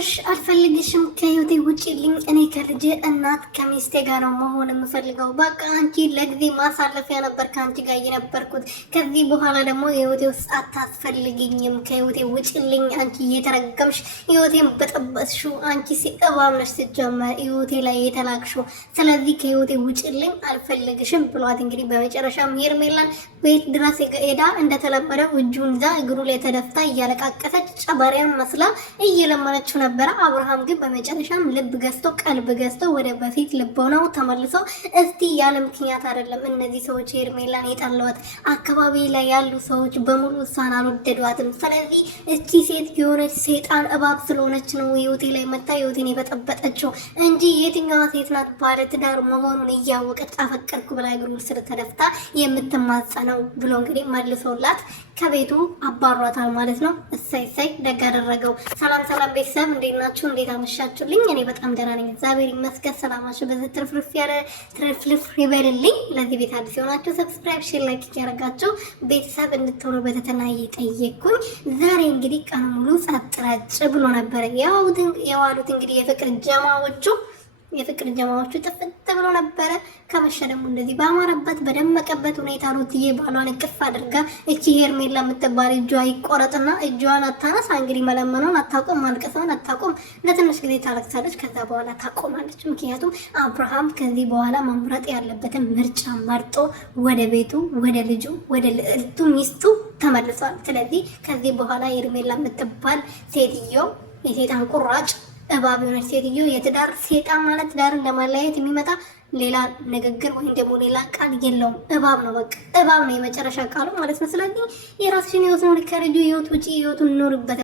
አብርሽ አልፈልግሽም ከህይወቴ ውጪልኝ እኔ ከልጄ እናት ከሚስቴ ጋር ነው መሆን የምፈልገው በቃ አንቺ ለጊዜ ማሳለፊያ ነበር ካንቺ ጋር የነበርኩት ከዚህ በኋላ ደግሞ ህይወቴ ውስጥ አታስፈልጊኝም ከህይወቴ ውጪልኝ አንቺ እየተረገምሽ ህይወቴን በጠበስሽው አንቺ ሲቀባም ነሽ ሲጀመር ህይወቴ ላይ የተላክሽው ስለዚህ ከህይወቴ ውጪልኝ አልፈልግሽም ብሏት እንግዲህ በመጨረሻም ሄርሜላን ቤት ድረስ ሄዳ እንደተለመደው እጁን ይዛ እግሩ ላይ ተደፍታ እያለቃቀሰች ጨበሪያም መስላ እየለመነችው ነበር። አብርሃም ግን በመጨረሻም ልብ ገዝቶ ቀልብ ገዝቶ ወደ በፊት ልቦናው ተመልሶ እስቲ ያለ ምክንያት አይደለም እነዚህ ሰዎች ሄርሜላን የጠሏት አካባቢ ላይ ያሉ ሰዎች በሙሉ እሷን አልወደዷትም። ስለዚህ እቺ ሴት የሆነች ሴጣን እባብ ስለሆነች ነው ህይወቴ ላይ መጣ ህይወቴን የበጠበጠችው እንጂ የትኛዋ ሴት ናት ባለ ትዳር መሆኑን እያወቀች አፈቀርኩ ብላ እግሩ ስር ተደፍታ የምትማጸነው ብሎ እንግዲህ መልሶላት ከቤቱ አባሯታል ማለት ነው። እሰይ ደግ አደረገው። ሰላም ቤተሰብ እንዴት ናችሁ? እንዴት አመሻችሁልኝ? እኔ በጣም ደህና ነኝ እግዚአብሔር ይመስገን። ሰላማችሁ በዚህ ትርፍርፍ ይበልልኝ። ለዚህ ቤት አዲስ የሆናችሁ ሰብስክራይብ፣ ሼር፣ ላይክ ያደርጋችሁ ቤተሰብ እንድትሆኑ በተተና እየጠየቅኩኝ ዛሬ እንግዲህ ቀን ሙሉ ጸጥ ረጭ ብሎ ነበር የዋሉት እንግዲህ የፍቅር ጀማዎቹ ጥፍት ብሎ ነበረ። ከመሸ ደግሞ እንደዚህ ባማረበት በደመቀበት ሁኔታ ሩትዬ ባሏን እቅፍ አድርጋ እቺ ሄርሜላ የምትባል እጇ ይቆረጥና እጇን አታነሳ እንግዲህ መለመኗን አታቆም ማልቀሷን አታቆም። ለትንሽ ጊዜ ታለቅሳለች፣ ከዛ በኋላ ታቆማለች። ምክንያቱም አብርሃም ከዚህ በኋላ መምረጥ ያለበትን ምርጫ መርጦ ወደ ቤቱ ወደ ልጁ ወደ ልዕልቱ ሚስቱ ተመልሷል። ስለዚህ ከዚህ በኋላ ሄርሜላ የምትባል ሴትዮ የሴጣን ቁራጭ እባብ የሆነች ሴትዮ የትዳር ሴጣን ማለት ትዳርን ለማለያየት የሚመጣ ሌላ ንግግር ወይም ደግሞ ሌላ ቃል የለውም። እባብ ነው፣ በቃ እባብ ነው የመጨረሻ ቃሉ ማለት ነው። ስለዚህ የራስሽን ህይወት ነው ከልጁ ህይወት ውጪ ህይወቱን ኑርበት።